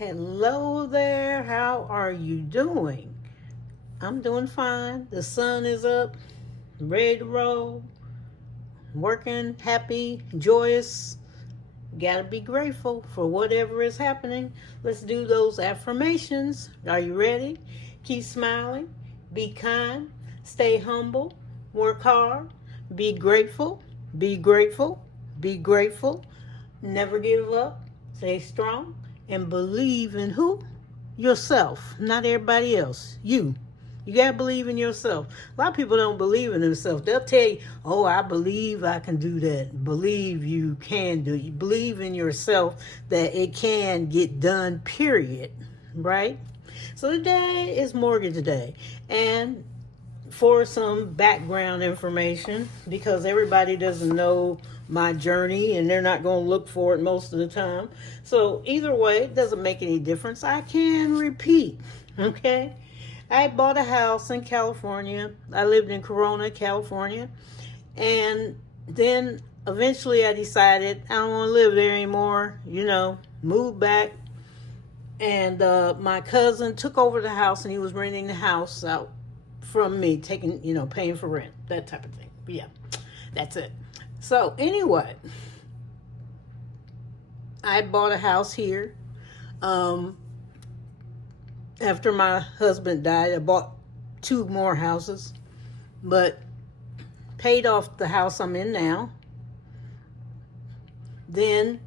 Hello there, how are you doing? I'm doing fine. The sun is up, ready to roll, working, happy, joyous. Gotta be grateful for whatever is happening. Let's do those affirmations. Are you ready? Keep smiling, be kind, stay humble, work hard, be grateful, be grateful, be grateful, never give up, stay strong, and believe in who? Yourself, not everybody else. You. You got to believe in yourself. A lot of people don't believe in themselves. They'll tell you, oh, I believe I can do that. Believe you can do it. You believe in yourself that it can get done, period. Right? So today is Mortgage Day. And for some background information, because everybody doesn't know my journey and they're not going to look for it most of the time. So either way, it doesn't make any difference. I can repeat, okay? I bought a house in California. I lived in Corona, California. And then eventually I decided I don't want to live there anymore, moved back. And my cousin took over the house and he was renting the house out from me, paying for rent, that type of thing. But yeah, that's it. So anyway, I bought a house here. After my husband died, I bought 2 more houses, but paid off the house I'm in now. Then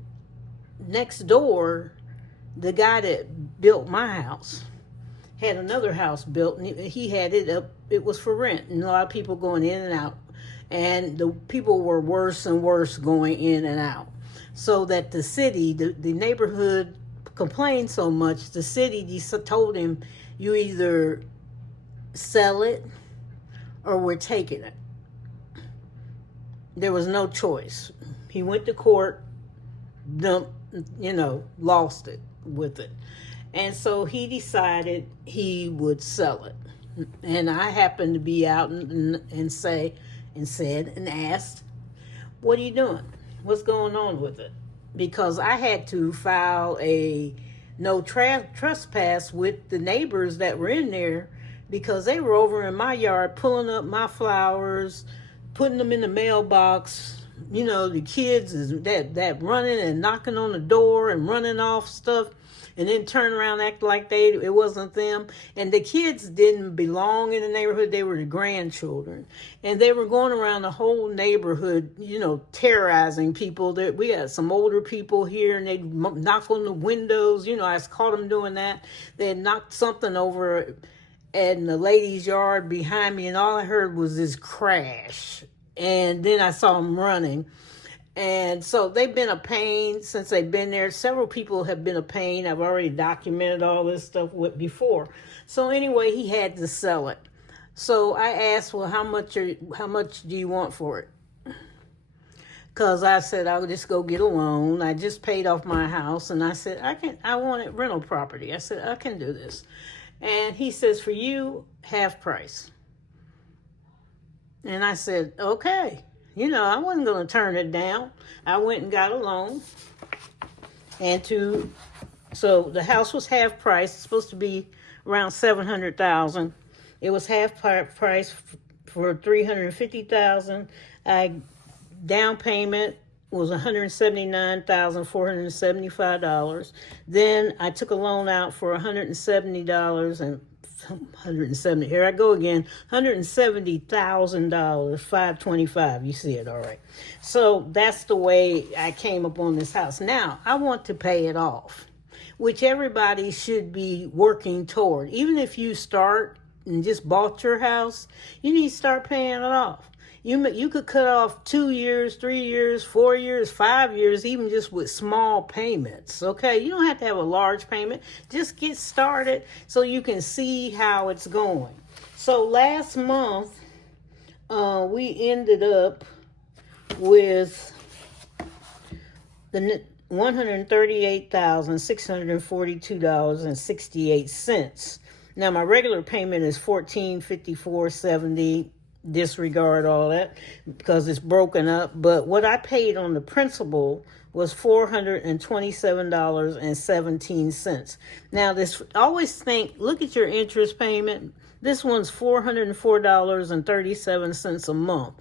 next door, the guy that built my house had another house built, and he had it up. It was for rent, and a lot of people going in and out, and the people were worse and worse going in and out. So that the city, the neighborhood complained so much, the city told him, you either sell it or we're taking it. There was no choice. He went to court, lost it with it. And so he decided he would sell it. And I happened to be out and said and asked, what are you doing? What's going on with it? Because I had to file a no trespass with the neighbors that were in there, because they were over in my yard pulling up my flowers, putting them in the mailbox. The kids is that running and knocking on the door and running off stuff, and then turn around and act like it wasn't them. And the kids didn't belong in the neighborhood. They were the grandchildren. And they were going around the whole neighborhood, terrorizing people. We had some older people here, and they'd knock on the windows. I caught them doing that. They had knocked something over in the lady's yard behind me, and all I heard was this crash. And then I saw them running. And so they've been a pain since they've been there. Several people have been a pain. I've already documented all this stuff before. So anyway, he had to sell it. So I asked, well, how much do you want for it? Because I said I'll just go get a loan. I just paid off my house, and I said I wanted rental property. I said I can do this. And he says, for you, half price. And I said, okay. I wasn't going to turn it down. I went and got a loan. So the house was half price. It's supposed to be around $700,000. It was half price for $350,000. Down payment was $179,475. Then I took a loan out for $170 and here I go again, $170,000, 525. You see it, all right. So that's the way I came upon this house. Now I want to pay it off, which everybody should be working toward. Even if you start and just bought your house, you need to start paying it off. You could cut off 2 years, 3 years, 4 years, 5 years, even just with small payments, okay? You don't have to have a large payment. Just get started so you can see how it's going. So last month, we ended up with the $138,642.68. Now, my regular payment is $1,454.70. disregard all that because it's broken up. But what I paid on the principal was $427.17. Now, this, always think, look at your interest payment. This one's $404.37 a month.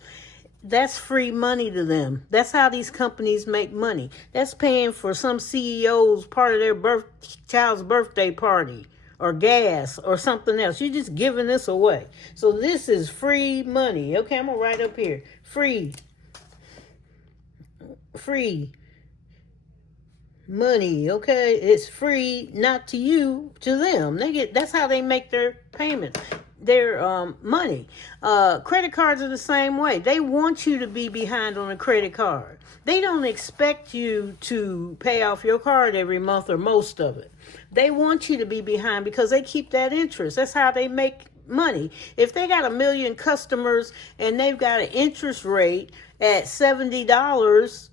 That's free money to them. That's how these companies make money. That's paying for some CEO's part of their child's birthday party or gas or something else. You're just giving this away. So this is free money. Okay, I'm going to write up here. Free money. Okay, it's free, not to you, to them. That's how they make their payments. Their money. Credit cards are the same way. They want you to be behind on a credit card. They don't expect you to pay off your card every month or most of it. They want you to be behind because they keep that interest. That's how they make money. If they got 1 million customers and they've got an interest rate at $70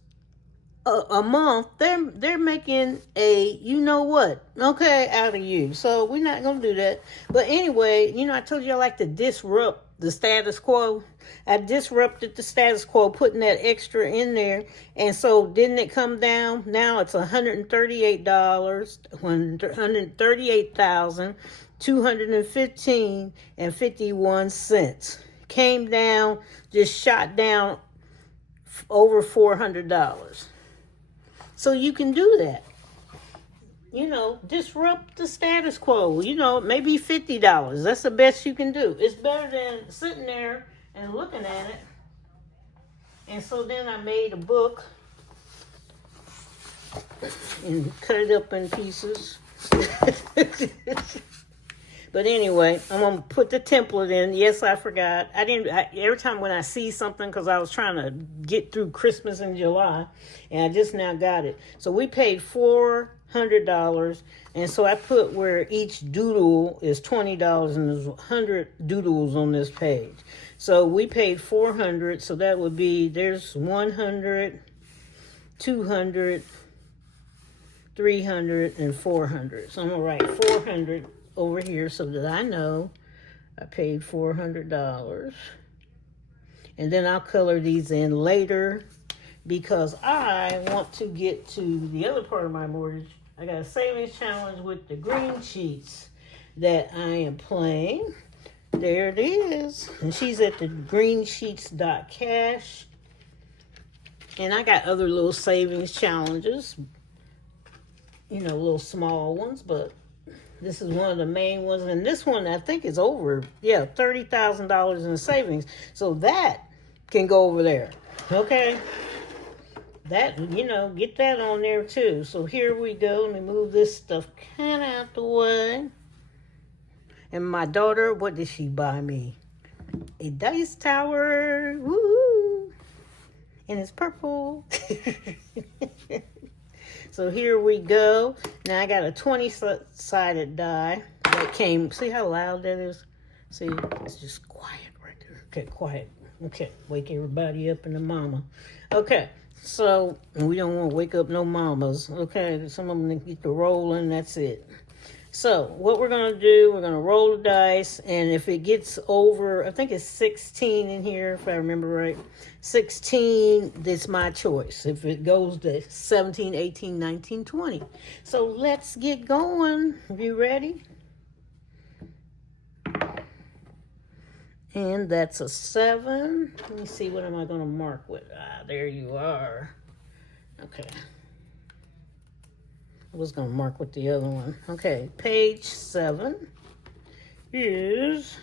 a month, they're making a out of you. So we're not gonna do that. But anyway, I told you I like to disrupt the status quo. I disrupted the status quo, putting that extra in there, and so didn't it come down? Now it's $138,215.51. Came down, just shot down over $400. So you can do that. Disrupt the status quo. Maybe $50. That's the best you can do. It's better than sitting there and looking at it. And so then I made a book and cut it up in pieces. But anyway, I'm going to put the template in. Yes, I forgot. Every time when I see something, because I was trying to get through Christmas in July, and I just now got it. So we paid $400, and so I put where each doodle is $20, and there's 100 doodles on this page. So we paid $400, so that would be, there's 100, 200, 300, and 400. So I'm going to write 400 over here so that I know I paid $400. And then I'll color these in later because I want to get to the other part of my mortgage. I got a savings challenge with the green sheets that I am playing. There it is. And she's at the greensheets.cash. And I got other little savings challenges, little small ones, but this is one of the main ones. And this one, I think, is over, $30,000 in savings. So that can go over there. Okay? That, get that on there too. So here we go. Let me move this stuff kind of out the way. And my daughter, what did she buy me? A dice tower. Woo! And it's purple. So here we go. Now I got a 20-sided die that came. See how loud that is? See, it's just quiet right there. Okay, quiet. Okay, wake everybody up and the mama. Okay, so we don't want to wake up no mamas. Okay, some of them get to rolling. That's it. So what we're going to do, we're going to roll the dice, and if it gets over, I think it's 16 in here, if I remember right, 16, that's my choice. If it goes to 17, 18, 19, 20. So let's get going. Are you ready? And that's a 7. Let me see, what am I going to mark with? There you are. Okay. I was going to mark with the other one. Okay, page 7 is...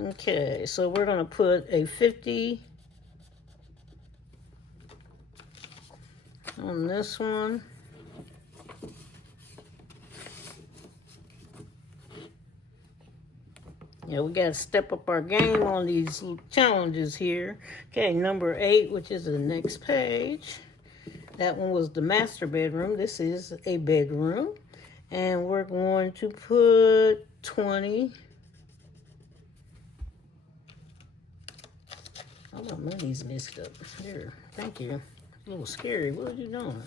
Okay, so we're going to put a 50 on this one. Yeah, we got to step up our game on these challenges here. Okay, number 8, which is the next page. That one was the master bedroom. This is a bedroom. And we're going to put 20. Oh, my money's mixed up. There, thank you. A little scary. What are you doing?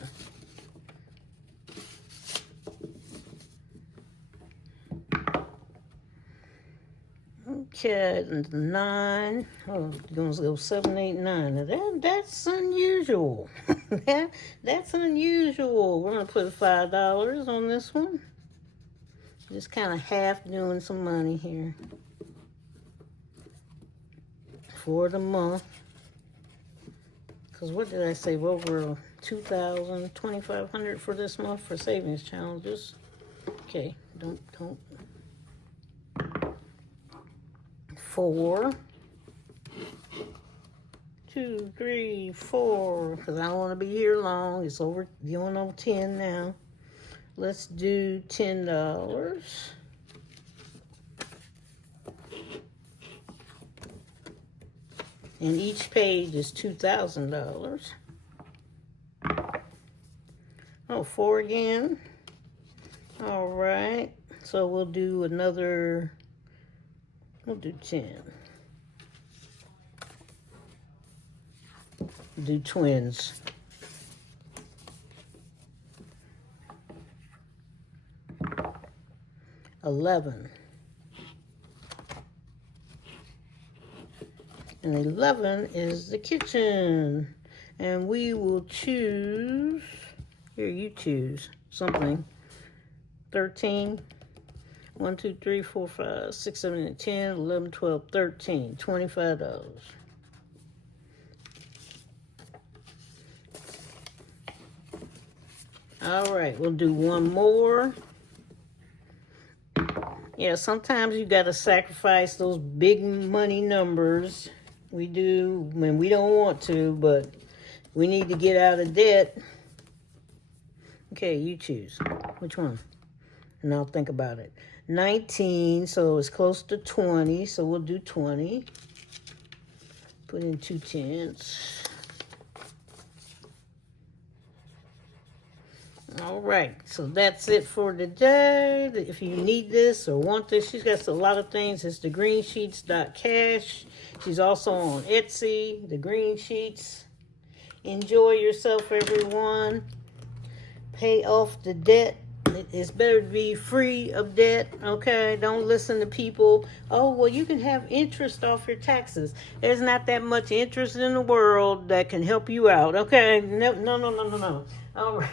Okay, 9. Oh, going to go 7, 8, 9. Now that's unusual. That's unusual. We're going to put $5 on this one. Just kind of half doing some money here for the month. Because what did I save? Over 2,000, 2,500 for this month for savings challenges. Okay, don't. 4, 2, 3, 4. Because I don't want to be here long. It's over, going over 10 now. Let's do $10. And each page is $2,000. Oh, 4 again. All right. So we'll do another, we'll do 10. Do twins. $11. And 11 is the kitchen. And we will choose, here you choose something. 13. 1, 2, 3, 4, 5, 6, 7, 8, 10, 11, 12, 13. $25. All right, we'll do one more. Yeah, sometimes you got to sacrifice those big money numbers. We do when we don't want to, but we need to get out of debt. Okay, you choose. Which one? And I'll think about it. 19, so it's close to 20, so we'll do 20. Put in 2 tenths. All right, so that's it for today. If you need this or want this, she's got a lot of things. It's the greensheets.cash. She's also on Etsy, the Green Sheets. Enjoy yourself, everyone. Pay off the debt. It's better to be free of debt, okay? Don't listen to people. Oh, well, you can have interest off your taxes. There's not that much interest in the world that can help you out, okay? No. All right.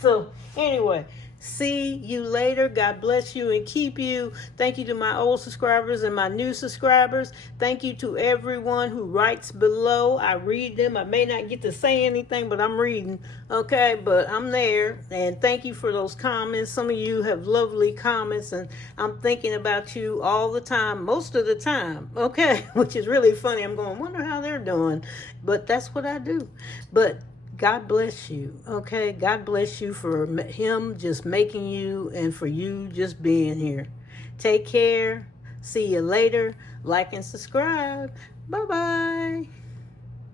So, anyway, see you later. God bless you and keep you. Thank you to my old subscribers and my new subscribers. Thank you to everyone who writes below. I read them. I may not get to say anything, but I'm reading, okay? But I'm there, and thank you for those comments. Some of you have lovely comments, and I'm thinking about you all the time, most of the time, okay? Which is really funny. I'm going, wonder how they're doing, but that's what I do. But God bless you, okay? God bless you for him just making you and for you just being here. Take care. See you later. Like and subscribe. Bye-bye.